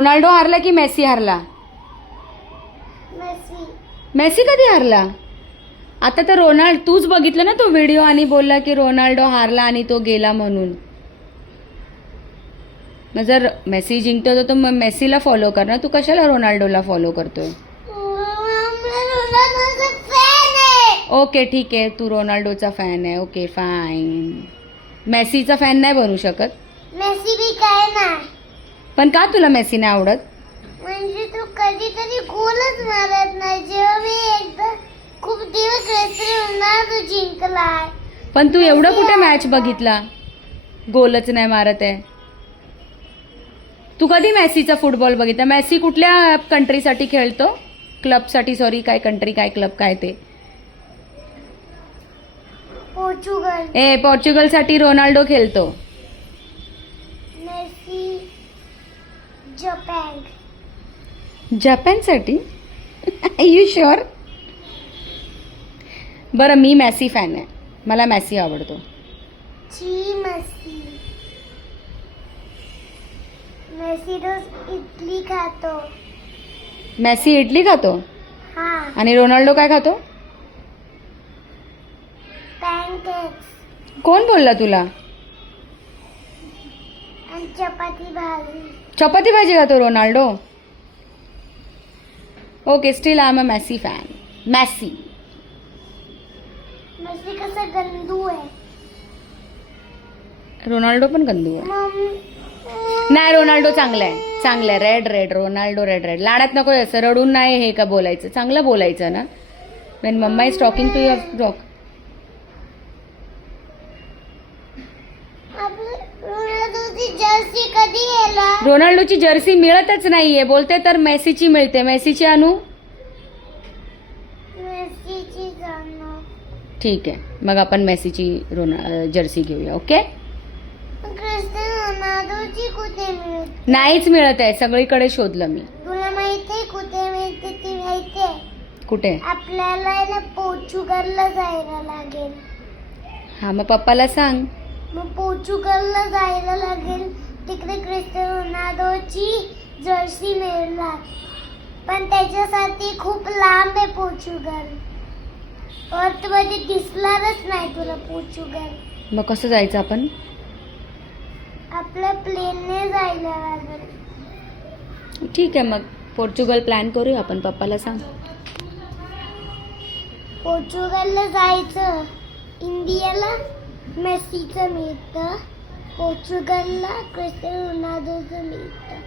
Ronaldo हारला की Messi हारला? मेसी कधी हारला? आता तर तूच बघितलं ना तो व्हिडिओ आणि बोलला की रोनाल्डो हारला आणि तो गेला म्हणून. मग जर मेसी जिंकतो तर मग मेसीला फॉलो कर ना, तू कशाला रोनाल्डोला फॉलो करतोय? ओके ठीक आहे, तू रोनाल्डोचा फॅन आहे. Okay fine. मेसीचा फॅन नाही बनू शकत? मेसी भी काय नाही. पण का तुला मेसी नाही आवडत? म्हणजे तू कधीतरी गोलच मारत नाही. जेव्हा मी एकदा खूप दिवस रोनाल्डो जिंकलाय. पण तू एवढं कुठे मॅच बघितला गोलच नाही मारत आहे? तू कधी मेसीचा फुटबॉल बघितला? मेसी कुठल्या कंट्रीसाठी खेळतो? क्लबसाठी, सॉरी काय कंट्री काय क्लब काय ते? पोर्चुगल. पोर्चुगलसाठी रोनाल्डो खेळतो. Messi Japan. जपानसाठी? You sure? बरं मी मेसी फॅन आहे, मला मेसी आवडतो. मेसी रोज इडली खातो. मेसी इडली खातो हा. आणि रोनाल्डो काय खातो? पॅनकेक्स. कोण बोलला तुला? आणि चपाती भाजी. चपाती भाजी खातो Ronaldo? Okay, still I am a Messi fan. Messi कसा गंदू आहे. रोनाल्डो पण गंदू आहे. नाही, रोनाल्डो चांगला आहे, चांगला आहे. Red Ronaldo red. लाडात नको असं, रडून नाही हे का बोलायचं, चांगलं बोलायचं ना. When mamma is talking to your rock. Jersey कधी येला? रोनाल्डोची जर्सी मिळतच नाहीये. बोलते तर मेसीची मिळते. मेसीची आणू? मेसीची जाणं. ठीक आहे, मग आपण मेसीची जर्सी घेऊया. ओके. क्रिस्टियानो रोनाल्डोची कुठे मिळते? नाहीच मिळत आहे, सगळीकडे शोधलं मी. तुला माहितीये कुठे मिळते ती? माहितीये? कुठे? आपल्याला आहे ना पोर्चुगलला जायला लागेल. हा, मग पप्पाला सांग. मग पोर्चुगलला जायला लागेल. तिकडे क्रिस्टियानो रोनाल्डोची जर्सी मिळणार. पण त्याच्यासाठी खूप लांब आहे पोर्चुगल. अर्थमध्ये दिसणारच नाही तुला पोर्चुगल. मग कसं जायचं आपण? आपल्या प्लेनने जायला लागेल. ठीक आहे, मग पोर्चुगल प्लॅन करूया आपण. पप्पाला सांग. पोर्चुगलला जायचं. इंडियाला मेसीचं मिळतं, पोर्चुगलला क्रिस्टियानो रोनाल्डोचं मिळतं.